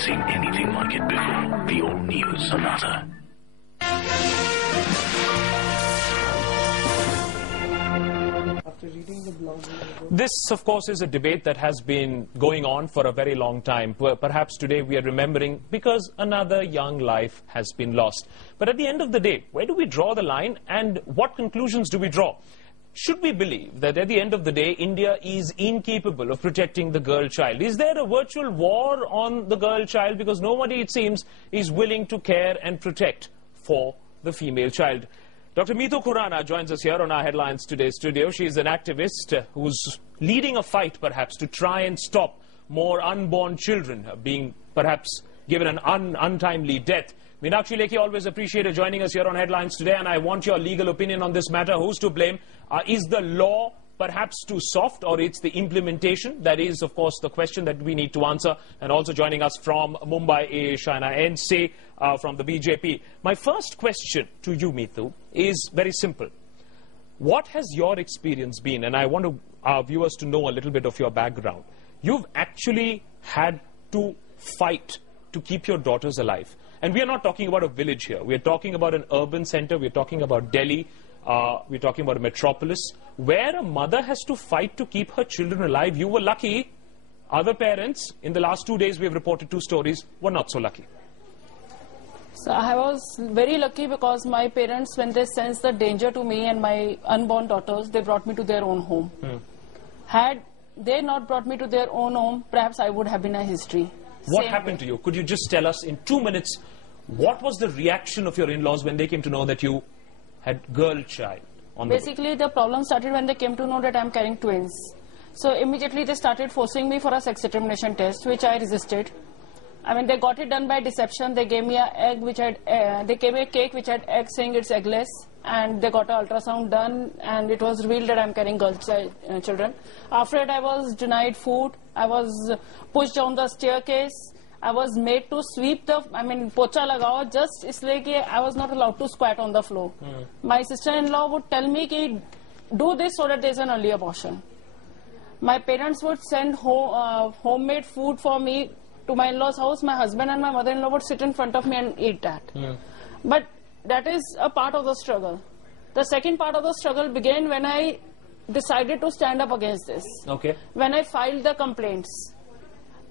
seen anything like it before. The all-new Janata. This, of course, is a debate that has been going on for a very long time. Perhaps today we are remembering because another young life has been lost. But at the end of the day, where do we draw the line and what conclusions do we draw? Should we believe that at the end of the day, India is incapable of protecting the girl child? Is there a virtual war on the girl child because nobody, it seems, is willing to care and protect for the female child? Dr. Meetu Khurana joins us here on our Headlines Today studio. She is an activist who's leading a fight, perhaps, to try and stop more unborn children being, perhaps, given an untimely death. Meenakshi Lekhi, always appreciate her joining us here on Headlines Today, and I want your legal opinion on this matter. Who's to blame? Is the law perhaps too soft, or it's the implementation? That is, of course, the question that we need to answer. And also joining us from Mumbai is Shaina NC from the BJP. My first question to you, Meetu, is very simple. What has your experience been? And I want our viewers to know a little bit of your background. You've actually had to fight to keep your daughters alive. And we are not talking about a village here. We are talking about an urban center. We are talking about Delhi. We're talking about a metropolis where a mother has to fight to keep her children alive. You were lucky. Other parents, in the last 2 days, we have reported 2 stories, were not so lucky. So I was very lucky because my parents, when they sensed the danger to me and my unborn daughters, they brought me to their own home. Had they not brought me to their own home, perhaps I would have been a history. What happened to you? Could you just tell us in 2 minutes, what was the reaction of your in-laws when they came to know that you had girl child on the way? Basically, the problem started when they came to know that I'm carrying twins. So immediately they started forcing me for a sex determination test, which I resisted. I mean, they got it done by deception. They gave me a egg which had, they gave me a cake which had egg saying it's eggless, and they got an ultrasound done, and it was revealed that I'm carrying girl children. After that, I was denied food. I was pushed down the staircase. I was made to sweep the, pocha lagao, just isliye ki I was not allowed to squat on the floor. My sister-in-law would tell me ki do this so that there's an early abortion. My parents would send homemade food for me to my in-law's house. My husband and my mother-in-law would sit in front of me and eat that. But that is a part of the struggle. The second part of the struggle began when I decided to stand up against this. Okay. When I filed the complaints.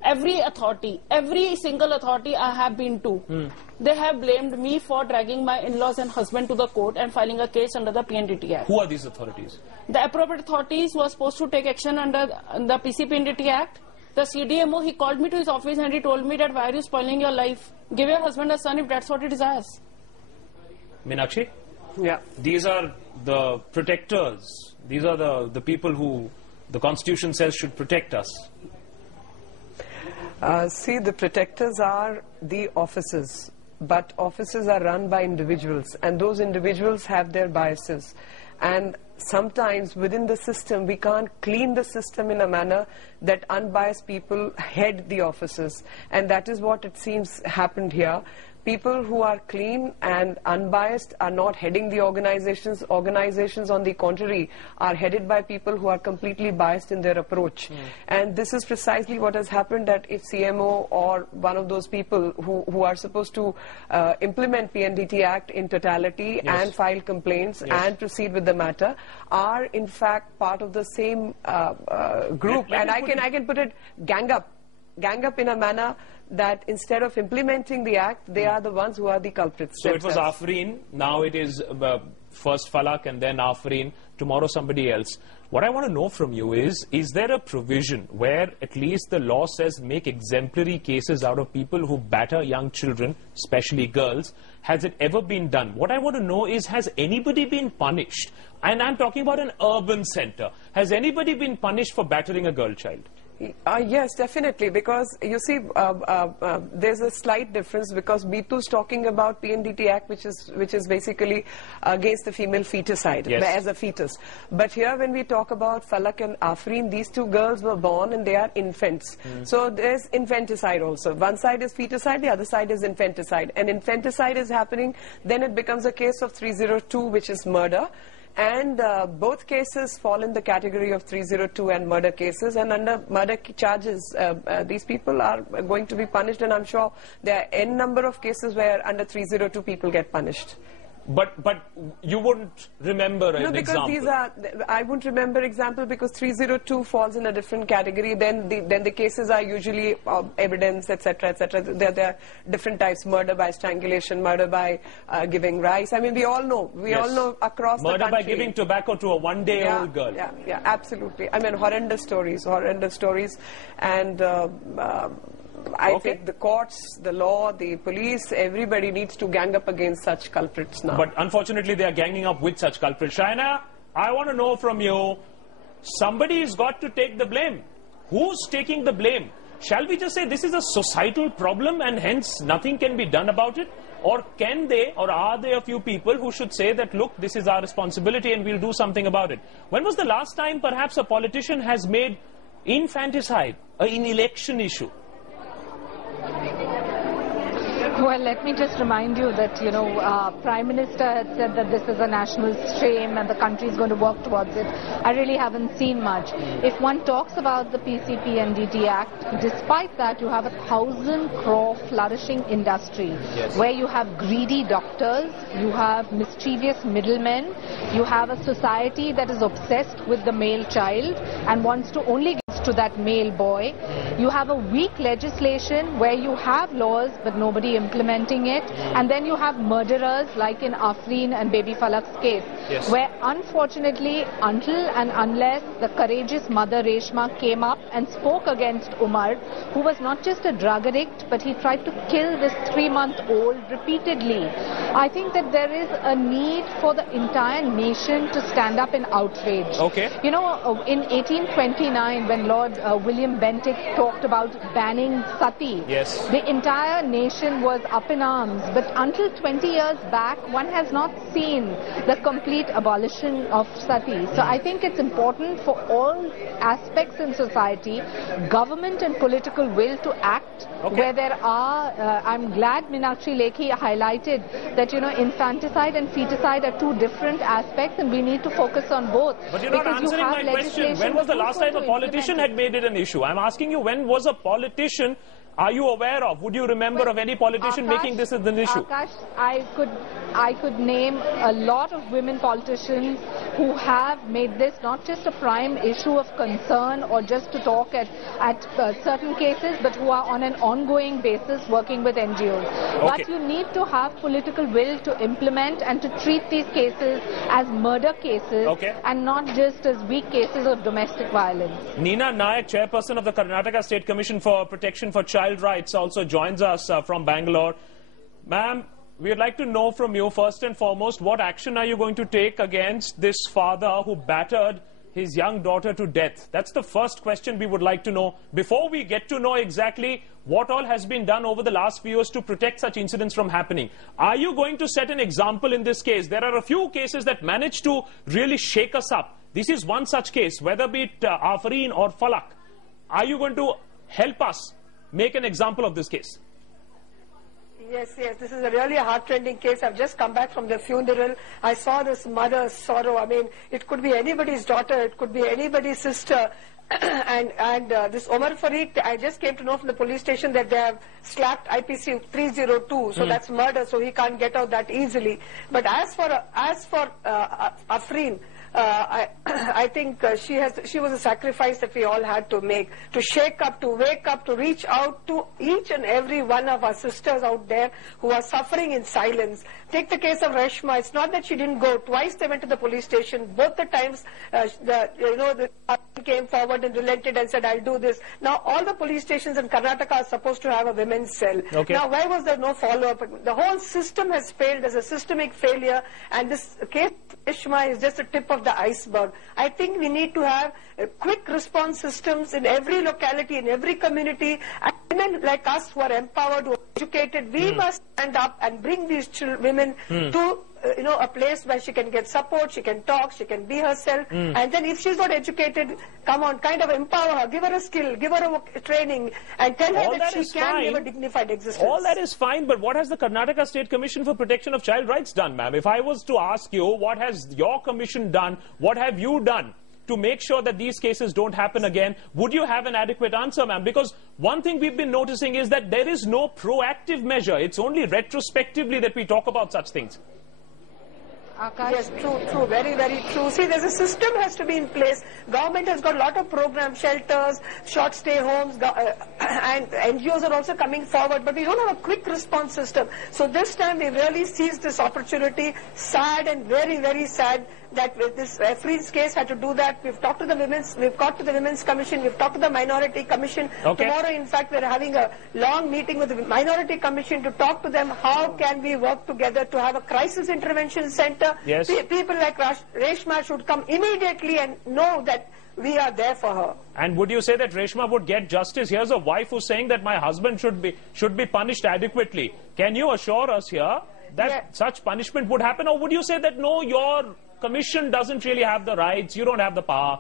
Every authority, every single authority I have been to, they have blamed me for dragging my in-laws and husband to the court and filing a case under the PNDT Act. Who are these authorities? The appropriate authorities were supposed to take action under the PNDT Act. The CDMO, he called me to his office and he told me that why are you spoiling your life? Give your husband a son if that's what he desires. Meenakshi? Yeah. These are the protectors. These are the people who the Constitution says should protect us. See, the protectors are the officers, but officers are run by individuals, and those individuals have their biases. And sometimes within the system, we can't clean the system in a manner that unbiased people head the officers. And that is what it seems happened here. People who are clean and unbiased are not heading the organizations. Organizations, on the contrary, are headed by people who are completely biased in their approach. And this is precisely what has happened, that if CMO or one of those people who are supposed to implement PNDT Act in totality and file complaints and proceed with the matter are in fact part of the same group. And I can put it gang up in a manner that instead of implementing the act, they are the ones who are the culprits. So it was Afreen, now it is first Falak and then Afreen, tomorrow somebody else. What I want to know from you is there a provision where at least the law says make exemplary cases out of people who batter young children, especially girls? Has it ever been done? What I want to know is, has anybody been punished? And I'm talking about an urban center. Has anybody been punished for battering a girl child? Yes, definitely, because you see, there's a slight difference, because Meetu's talking about PNDT Act, which is basically against the female feticide, as a fetus. But here, when we talk about Falak and Afreen, these two girls were born and they are infants. So there's infanticide also. One side is feticide, the other side is infanticide. And infanticide is happening, then it becomes a case of 302, which is murder. And both cases fall in the category of 302 and murder cases, and under murder charges, these people are going to be punished, and I'm sure there are n number of cases where under 302 people get punished. But you wouldn't remember an example. These are, I wouldn't remember example because 302 falls in a different category. Then the cases are usually evidence, etc., etc. There are different types: murder by strangulation, murder by giving rice. I mean, we all know. We all know across the country. Murder by giving tobacco to a one-day-old girl. Yeah, absolutely. I mean, horrendous stories, and. I think the courts, the law, the police, everybody needs to gang up against such culprits now. But unfortunately, they are ganging up with such culprits. Shaina, I want to know from you, somebody's got to take the blame. Who's taking the blame? Shall we just say this is a societal problem and hence nothing can be done about it? Or can they, or are there a few people who should say that, look, this is our responsibility and we'll do something about it? When was the last time perhaps a politician has made infanticide an election issue? Well, let me just remind you that, you know, Prime Minister had said that this is a national shame and the country is going to work towards it. I really haven't seen much. If one talks about the PCP and DT Act, despite that, you have 1,000 crore flourishing industry where you have greedy doctors, you have mischievous middlemen, you have a society that is obsessed with the male child and wants to only give to that male boy. You have a weak legislation where you have laws but nobody implementing it, and then you have murderers like in Afreen and Baby Falak's case, where unfortunately until and unless the courageous mother Reshma came up and spoke against Umar, who was not just a drug addict but he tried to kill this 3-month-old repeatedly. I think that there is a need for the entire nation to stand up in outrage. You know, in 1829 when Lord William Bentinck talked about banning sati, the entire nation was up in arms, but until 20 years back one has not seen the complete abolition of sati. So I think it's important for all aspects in society, government and political will to act where there are, I'm glad Meenakshi Lekhi highlighted that, you know, infanticide and feticide are two different aspects and we need to focus on both. But you're not answering my question. When was the last time a politician had made it an issue? I'm asking you, when was a politician, are you aware of, would you remember of any politician making this as an issue? Akash, I could name a lot of women politicians who have made this not just a prime issue of concern or just to talk at certain cases, but who are on an ongoing basis working with NGOs. But you need to have political will to implement and to treat these cases as murder cases and not just as weak cases of domestic violence. Neena Nayak, chairperson of the Karnataka State Commission for Protection for Child Rights, also joins us from Bangalore. Ma'am, we would like to know from you, first and foremost, what action are you going to take against this father who battered his young daughter to death? That's the first question we would like to know. Before we get to know exactly what all has been done over the last few years to protect such incidents from happening, are you going to set an example in this case? There are a few cases that managed to really shake us up. This is one such case, whether be it Afreen or Falak. Are you going to help us make an example of this case? Yes, this is a really heart-rending case. I've just come back from the funeral. I saw this mother's sorrow. I mean, it could be anybody's daughter, it could be anybody's sister. and this Omar Farid, I just came to know from the police station that they have slapped IPC 302, so that's murder, so he can't get out that easily. But as for Afreen, I think she was a sacrifice that we all had to make, to shake up, to wake up, to reach out to each and every one of our sisters out there who are suffering in silence. Take the case of Reshma. It's not that she didn't go. Twice they went to the police station. Both the times, the husband came forward and relented and said, "I'll do this." Now all the police stations in Karnataka are supposed to have a women's cell. Now why was there no follow-up? The whole system has failed. There's a systemic failure, and this case of Reshma is just a tip of the iceberg. I think we need to have quick response systems in every locality, in every community. women like us who are empowered, who are educated, we must stand up and bring these women to a place where she can get support, she can talk, she can be herself, and then if she's not educated, come on, kind of empower her, give her a skill, give her a training, and tell her that she can live a dignified existence. All that is fine, but what has the Karnataka State Commission for Protection of Child Rights done, ma'am? If I was to ask you, what has your commission done, what have you done to make sure that these cases don't happen again, would you have an adequate answer, ma'am? Because one thing we've been noticing is that there is no proactive measure. It's only retrospectively that we talk about such things. Yes, true, very, very true. See, there's a system has to be in place. Government has got a lot of programs, shelters, short stay homes, and NGOs are also coming forward, but we don't have a quick response system. So this time we really seized this opportunity. Sad and very, very sad that with this Freed's case had to do that. We've talked to the Women's Commission, we've talked to the Minority Commission. Okay. Tomorrow, in fact, we're having a long meeting with the Minority Commission to talk to them how can we work together to have a crisis intervention center. Yes. People like Reshma should come immediately and know that we are there for her. And would you say that Reshma would get justice? Here's a wife who's saying that my husband should be punished adequately. Can you assure us here that such punishment would happen, or would you say that no, your commission doesn't really have the rights, you don't have the power?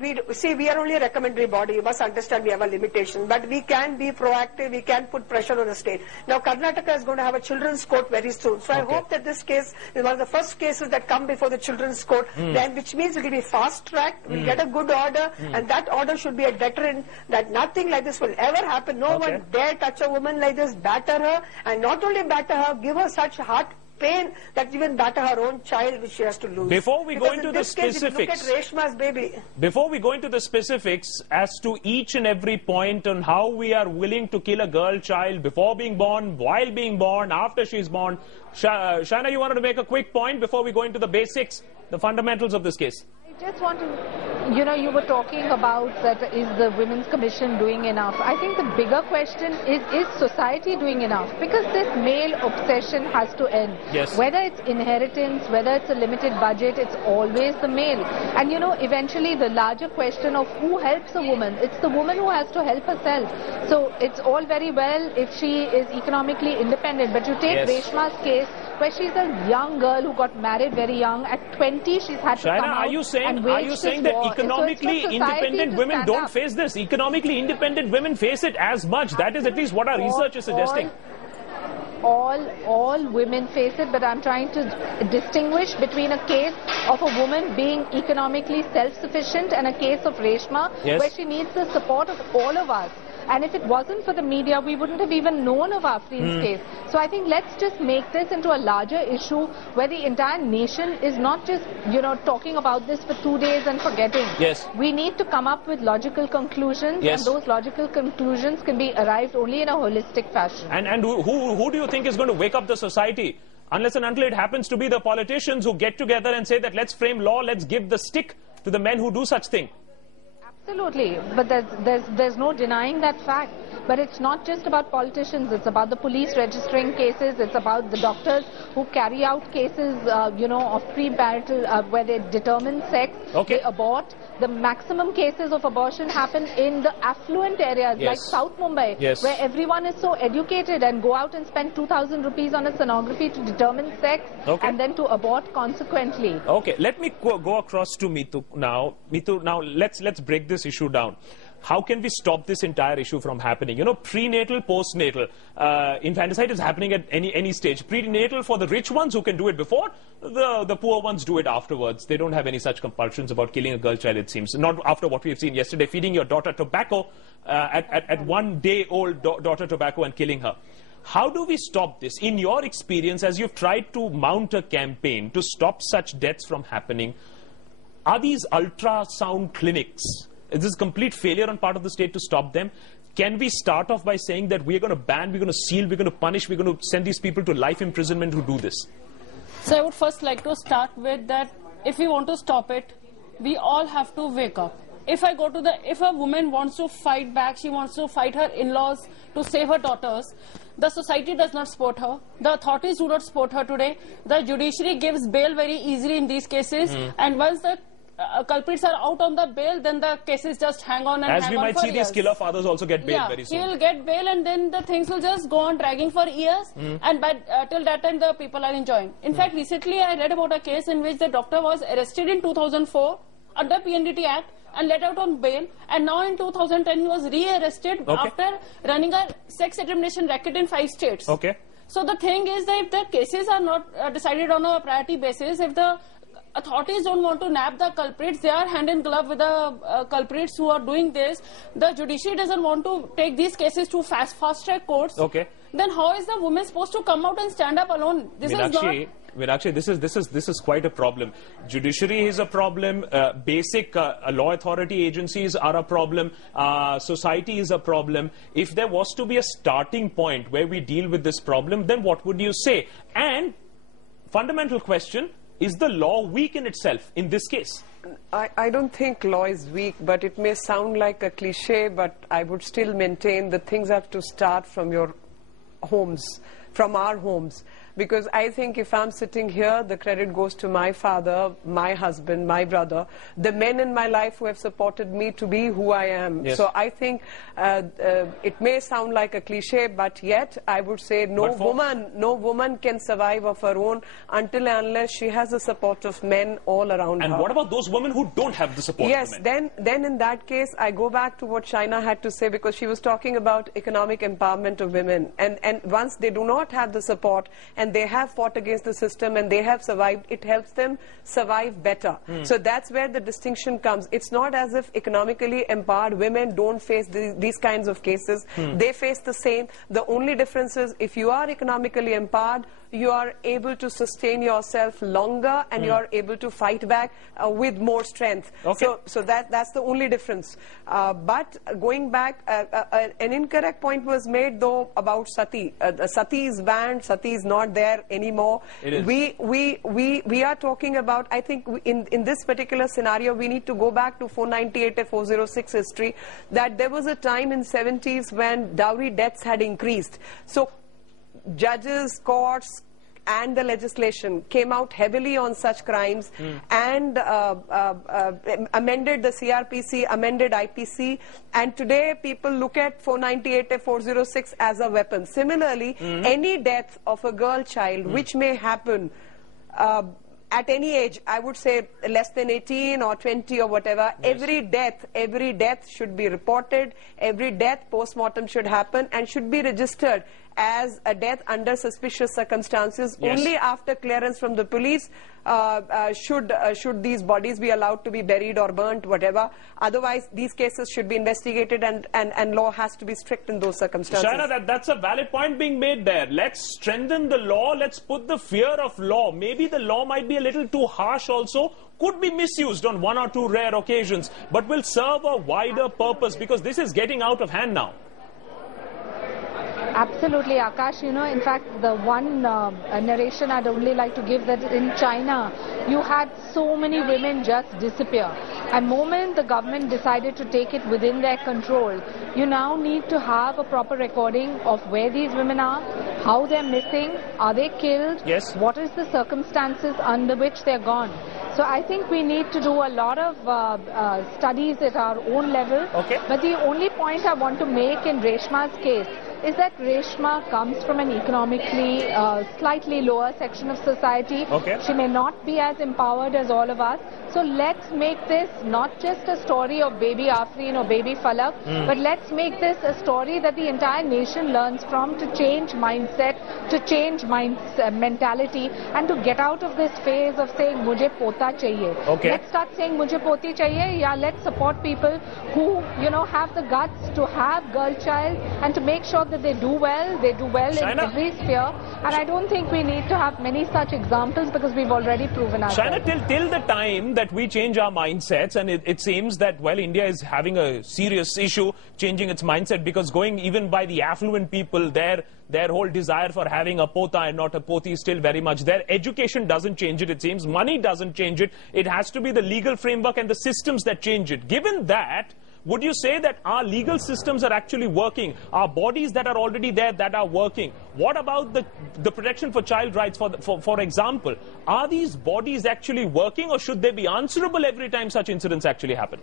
We are only a recommendatory body. You must understand we have a limitation. But we can be proactive. We can put pressure on the state. Now, Karnataka is going to have a children's court very soon. So I hope that this case is one of the first cases that come before the children's court, then, which means it will be fast-tracked. We'll get a good order, and that order should be a deterrent that nothing like this will ever happen. No one dare touch a woman like this, batter her, and not only batter her, give her such heart pain that even batter her own child which she has to lose. Before we go into the specifics, look at Reshma's baby. Before we go into the specifics as to each and every point on how we are willing to kill a girl child before being born, while being born, after she's born, Shaina, you wanted to make a quick point before we go into the basics, the fundamentals of this case. I just want to, you were talking about that is the Women's Commission doing enough. I think the bigger question is society doing enough? Because this male obsession has to end. Yes. Whether it's inheritance, whether it's a limited budget, it's always the male. And eventually the larger question of who helps a woman, it's the woman who has to help herself. So it's all very well if she is economically independent, but you take Reshma's case, where she's a young girl who got married very young. At 20, she's had to come out and wage this that war. economically independent women don't face this? Economically independent women face it as much. That is at least what our research is suggesting. All women face it, but I'm trying to distinguish between a case of a woman being economically self-sufficient and a case of Reshma, where she needs the support of all of us. And if it wasn't for the media, we wouldn't have even known of Afreen's case. So I think let's just make this into a larger issue where the entire nation is not just, talking about this for 2 days and forgetting. Yes. We need to come up with logical conclusions, and those logical conclusions can be arrived only in a holistic fashion. And who do you think is going to wake up the society? Unless and until it happens to be the politicians who get together and say that let's frame law, let's give the stick to the men who do such thing. Absolutely, but there's no denying that fact. But it's not just about politicians, it's about the police registering cases, it's about the doctors who carry out cases, of premarital, where they determine sex, they abort. The maximum cases of abortion happen in the affluent areas like South Mumbai, where everyone is so educated and go out and spend 2,000 rupees on a sonography to determine sex and then to abort consequently. Okay, let me go across to Meetu now. Meetu, now let's break this issue down. How can we stop this entire issue from happening? Prenatal, postnatal, infanticide is happening at any stage. Prenatal for the rich ones who can do it before, the poor ones do it afterwards. They don't have any such compulsions about killing a girl child, it seems. Not after what we've seen yesterday, feeding your daughter tobacco, at 1 day old daughter tobacco and killing her. How do we stop this? In your experience, as you've tried to mount a campaign to stop such deaths from happening, are these ultrasound clinics, is this complete failure on part of the state to stop them? Can we start off by saying that we're going to ban, we're going to seal, we're going to punish, we're going to send these people to life imprisonment who do this? So I would first like to start with that if we want to stop it, we all have to wake up. If a woman wants to fight back, she wants to fight her in-laws to save her daughters, the society does not support her, the authorities do not support her today, the judiciary gives bail very easily in these cases, and once the culprits are out on the bail, then the cases just hang on and As hang we on might for see, years. these killer fathers also get bail Yeah, very soon. he will get bail, and then the things will just go on dragging for years, and by till that time the people are enjoying. In fact, recently I read about a case in which the doctor was arrested in 2004 under PNDT Act and let out on bail, and now in 2010 he was re-arrested after running a sex extermination racket in 5 states. Okay. So the thing is that if the cases are not decided on a priority basis, if the authorities don't want to nab the culprits, they are hand in glove with the culprits who are doing this. The judiciary doesn't want to take these cases to fast track courts. Okay. Then how is the woman supposed to come out and stand up alone? This is not. Meenakshi, this is quite a problem. Judiciary is a problem. Basic law authority agencies are a problem. Society is a problem. If there was to be a starting point where we deal with this problem, then what would you say? And fundamental question, is the law weak in itself in this case? I don't think law is weak, but it may sound like a cliche, but I would still maintain that things have to start from your homes, from our homes. Because I think if I'm sitting here, the credit goes to my father, my husband, my brother, the men in my life who have supported me to be who I am. Yes. So I think it may sound like a cliche, but yet I would say no woman can survive of her own until and unless she has the support of men all around her. And what about those women who don't have the support of the men? Then in that case, I go back to what Shaina had to say, because she was talking about economic empowerment of women. And once they do not have the support, and they have fought against the system and they have survived, it helps them survive better. So that's where the distinction comes. It's not as if economically empowered women don't face these kinds of cases. They face the same. The only difference is if you are economically empowered, you are able to sustain yourself longer, and you are able to fight back with more strength. Okay. So that's the only difference. But going back, an incorrect point was made though about sati. Sati is banned. Sati is not there anymore. It is. We are talking about, I think in this particular scenario, we need to go back to 498 and 406 history, that there was a time in 70s when dowry deaths had increased. So judges, courts, and the legislation came out heavily on such crimes and amended the CRPC, amended IPC, and today people look at 498 and 406 as a weapon. Similarly, any death of a girl child, which may happen at any age, I would say less than 18 or 20 or whatever, every death should be reported, every death post-mortem should happen and should be registered as a death under suspicious circumstances. Only after clearance from the police should these bodies be allowed to be buried or burnt, whatever. Otherwise, these cases should be investigated, and law has to be strict in those circumstances. Shaina, that's a valid point being made there. Let's strengthen the law. Let's put the fear of law. Maybe the law might be a little too harsh also, could be misused on 1 or 2 rare occasions, but will serve a wider purpose, because this is getting out of hand now. Absolutely, Akash. You know, in fact, the one narration I'd only like to give, that in China, you had so many women just disappear. And moment the government decided to take it within their control, you now need to have a proper recording of where these women are, how they're missing, are they killed, what is the circumstances under which they're gone. So I think we need to do a lot of studies at our own level. But the only point I want to make in Reshma's case is that Reshma comes from an economically slightly lower section of society. She may not be as empowered as all of us. So let's make this not just a story of baby Afreen or baby Falak, but let's make this a story that the entire nation learns from, to change mindset, to change mentality, and to get out of this phase of saying mujhe pota chahiye. Let's start saying mujhe poti chahiye. Yeah, let's support people who, you know, have the guts to have girl child and to make sure that they do well in every sphere. And I don't think we need to have many such examples, because we've already proven ourselves. Shaina, till the time that we change our mindsets, and it seems that, well, India is having a serious issue changing its mindset, because going even by the affluent people, their whole desire for having a pota and not a poti is still very much there. Education doesn't change it, it seems. Money doesn't change it. It has to be the legal framework and the systems that change it. Given that, would you say that our legal systems are actually working? Our bodies that are already there that are working? What about the protection for child rights, for example? Are these bodies actually working, or should they be answerable every time such incidents actually happen?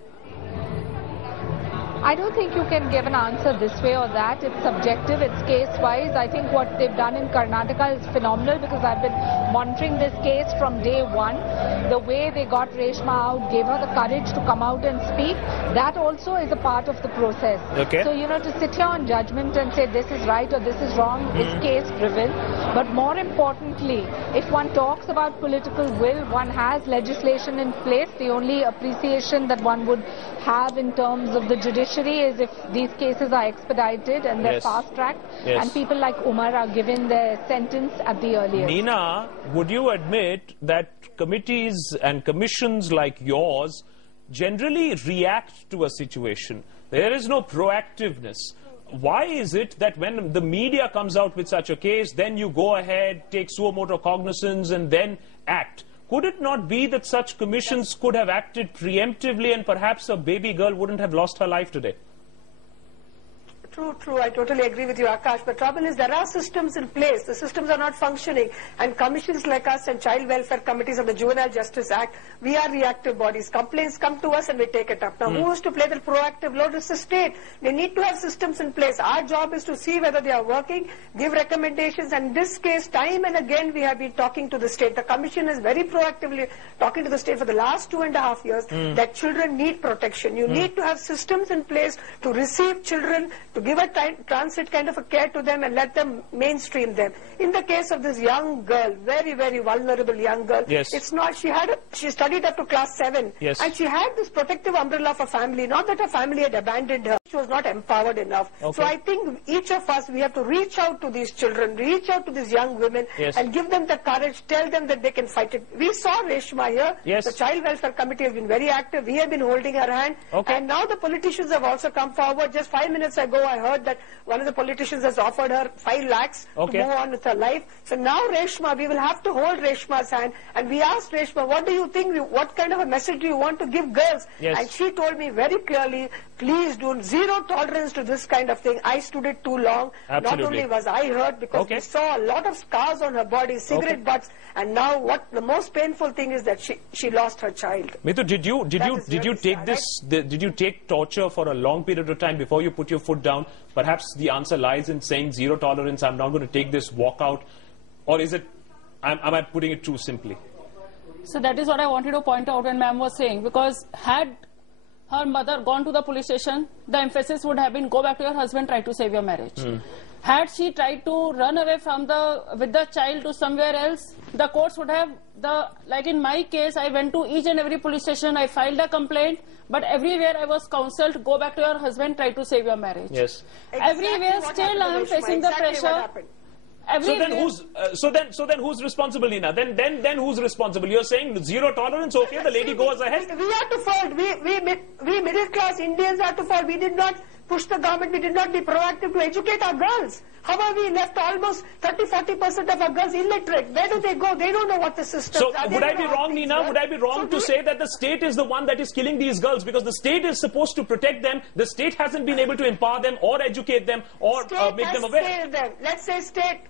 I don't think you can give an answer this way or that. It's subjective, it's case-wise. I think what they've done in Karnataka is phenomenal, because I've been monitoring this case from day one. The way they got Reshma out, gave her the courage to come out and speak, that also is a part of the process. Okay. So, to sit here on judgment and say this is right or this is wrong is case-driven. But more importantly, if one talks about political will, one has legislation in place. The only appreciation that one would have in terms of the judiciary is if these cases are expedited and they're fast-tracked, and people like Umar are given their sentence at the earliest. Meena, would you admit that committees and commissions like yours generally react to a situation? There is no proactiveness. Why is it that when the media comes out with such a case, then you go ahead, take suo motu cognizance and then act? Could it not be that such commissions could have acted preemptively and perhaps a baby girl wouldn't have lost her life today? True. I totally agree with you, Akash. But trouble is there are systems in place. The systems are not functioning. And commissions like us and child welfare committees of the Juvenile Justice Act, we are reactive bodies. Complaints come to us and we take it up. Now, who is to play the proactive role? It's the state. They need to have systems in place. Our job is to see whether they are working, give recommendations. And in this case, time and again, we have been talking to the state. The commission is very proactively talking to the state for the last 2.5 years that children need protection. You need to have systems in place to receive children, to give a transit kind of a care to them and let them mainstream them. In the case of this young girl, very, very vulnerable young girl, it's not, she studied up to class 7 and she had this protective umbrella of a family, not that her family had abandoned her. She was not empowered enough. So I think each of us, we have to reach out to these children, reach out to these young women and give them the courage, tell them that they can fight it. We saw Reshma here. The Child Welfare Committee has been very active. We have been holding her hand. And now the politicians have also come forward. Just 5 minutes ago, I heard that one of the politicians has offered her 5 lakhs to move on with her life. So now Reshma, we will have to hold Reshma's hand. And we asked Reshma, what do you think, what kind of a message do you want to give girls? And she told me very clearly, please do zero tolerance to this kind of thing. I stood it too long. Not only was I hurt, because we saw a lot of scars on her body, cigarette butts, and now what the most painful thing is that she lost her child. Mithu, did you take this? Did you take torture for a long period of time before you put your foot down? Perhaps the answer lies in saying zero tolerance. I'm not going to take this walk out, or is it? Am I putting it too simply? So that is what I wanted to point out when ma'am was saying, because had her mother gone to the police station, the emphasis would have been go back to your husband, try to save your marriage. Had she tried to run away from with the child to somewhere else, the courts would have, like in my case, I went to each and every police station, I filed a complaint, but everywhere I was counseled, go back to your husband, try to save your marriage. Everywhere still I am facing the pressure. So then who's responsible, Nina? Then who's responsible? You're saying zero tolerance, okay, the lady goes ahead. We have to fault. We middle class Indians have to fault. We did not push the government, we did not be proactive to educate our girls. How are we left almost 30-40% of our girls illiterate? Where do they go? They don't know what the system is. So would I be wrong, Nina? Would I be wrong to say that the state is the one that is killing these girls, because the state is supposed to protect them? The state hasn't been able to empower them or educate them or make them aware. Failed them. Let's say state.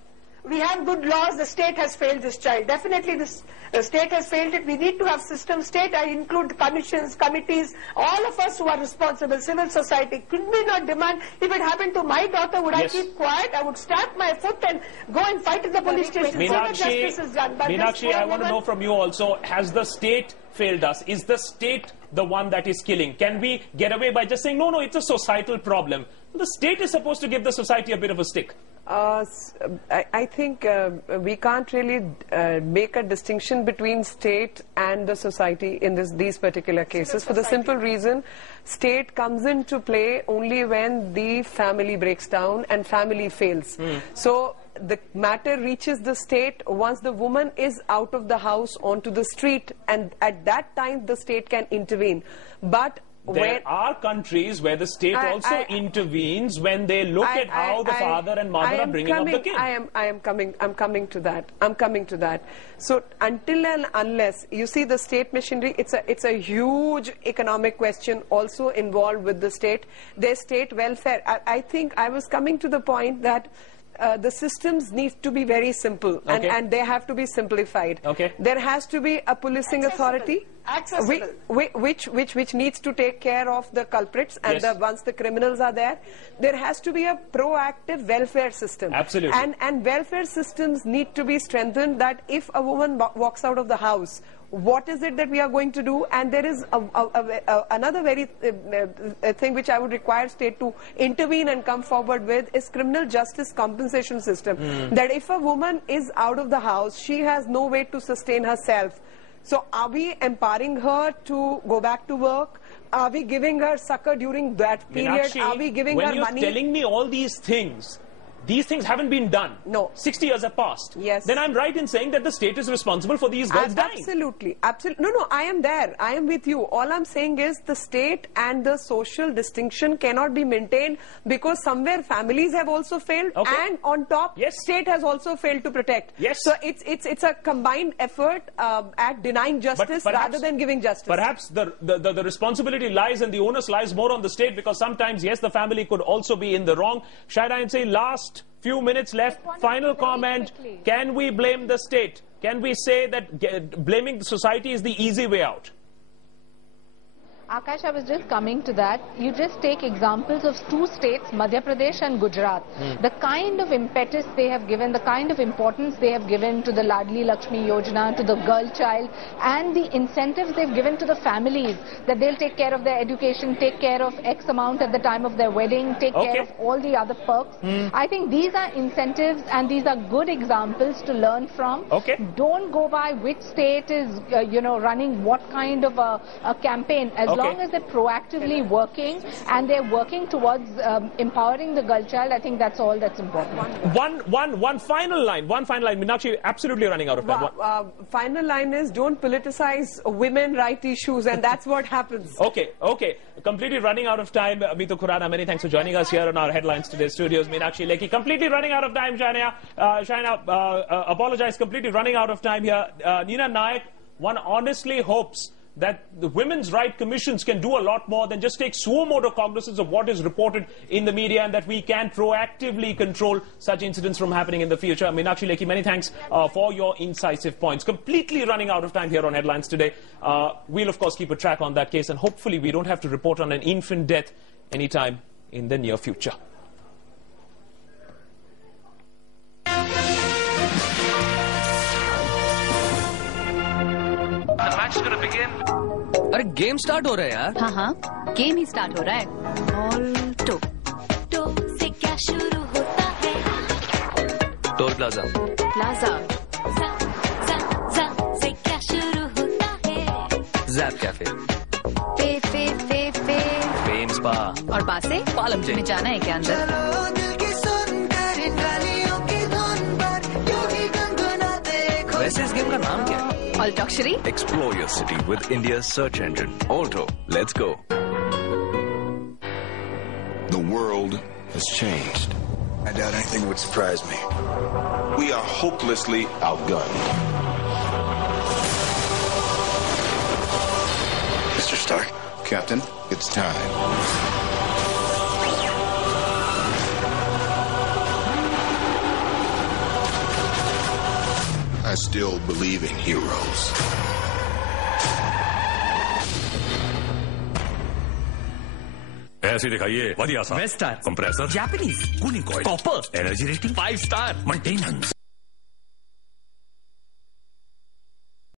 We have good laws, the state has failed this child. Definitely the state has failed it. We need to have system. State, I include commissions, committees, all of us who are responsible, civil society. Could we not demand, if it happened to my daughter, would I keep quiet? I would stamp my foot and go and fight in the police station. Meenakshi, I want to know from you also, has the state failed us? Is the state the one that is killing? Can we get away by just saying, no, it's a societal problem? The state is supposed to give the society a bit of a stick. I think we can't really make a distinction between state and the society in these particular cases, for the simple reason state comes into play only when the family breaks down and family fails. So the matter reaches the state once the woman is out of the house onto the street, and at that time the state can intervene. But there are countries where the state also intervenes when they look at how the father and mother are bringing up the kid. I'm coming to that. So until and unless you see the state machinery, it's a huge economic question also involved with the state. Their state welfare. I think I was coming to the point that the systems need to be very simple, and they have to be simplified. There has to be a policing authority which needs to take care of the culprits, and once the criminals are there, there has to be a proactive welfare system. Absolutely. And welfare systems need to be strengthened, that if a woman walks out of the house, what is it that we are going to do? And there is another very thing which I would require state to intervene and come forward with is criminal justice compensation system. That if a woman is out of the house, she has no way to sustain herself. So are we empowering her to go back to work? Are we giving her succor during that period? Meenakshi, are we giving her money? When you're telling me all these things haven't been done. No. 60 years have passed. Yes. Then I'm right in saying that the state is responsible for these girls dying. Absolutely. No, I am there. I am with you. All I'm saying is the state and the social distinction cannot be maintained, because somewhere families have also failed, and on top, state has also failed to protect. Yes. So it's a combined effort at denying justice rather than giving justice. Perhaps the responsibility lies and the onus lies more on the state, because sometimes, yes, the family could also be in the wrong. Shaida, I'd say last few minutes left. Final comment. Can we blame the state? Can we say that blaming the society is the easy way out? Akash, I was just coming to that. You just take examples of two states, Madhya Pradesh and Gujarat. The kind of impetus they have given, the kind of importance they have given to the Ladli Lakshmi Yojana, to the girl child, and the incentives they've given to the families, that they'll take care of their education, take care of X amount at the time of their wedding, take care of all the other perks. I think these are incentives and these are good examples to learn from. Don't go by which state is, running what kind of a campaign. As long as they're proactively working and they're working towards empowering the girl child, I think that's all that's important. One final line. Meenakshi, absolutely running out of time. Final line is, don't politicize women right issues, and that's what happens. Okay. Completely running out of time. Mitu Khurana, many thanks for joining us here on our Headlines Today studios. Meenakshi Lekhi, completely running out of time. Shaina, apologize, completely running out of time here. Nina Nayak, one honestly hopes that the women's right commissions can do a lot more than just take suo motu cognizance of what is reported in the media, and that we can proactively control such incidents from happening in the future. Meenakshi Lekhi, many thanks for your incisive points. Completely running out of time here on Headlines Today. We'll of course keep a track on that case, and hopefully we don't have to report on an infant death anytime in the near future. The match is going to begin. अरे game start हो रहा है यार. हाँ game ही start हो रहा है. Alto to से क्या शुरू होता है? Toll plaza. प्लाजा से क्या शुरू होता है? JAP cafe. पे फेम स्पा. और पा से पालम में जाना है क्या अंदर? वैसे इस गेम का नाम क्या है? Altauxery? Explore your city with India's search engine. Alto, let's go. The world has changed. I doubt anything would surprise me. We are hopelessly outgunned. Mr. Stark, Captain, it's time. I still believe in heroes. ऐसे दिखाइए बढ़िया सा Westar compressor Japanese cooling coil copper energy rating 5 star maintenance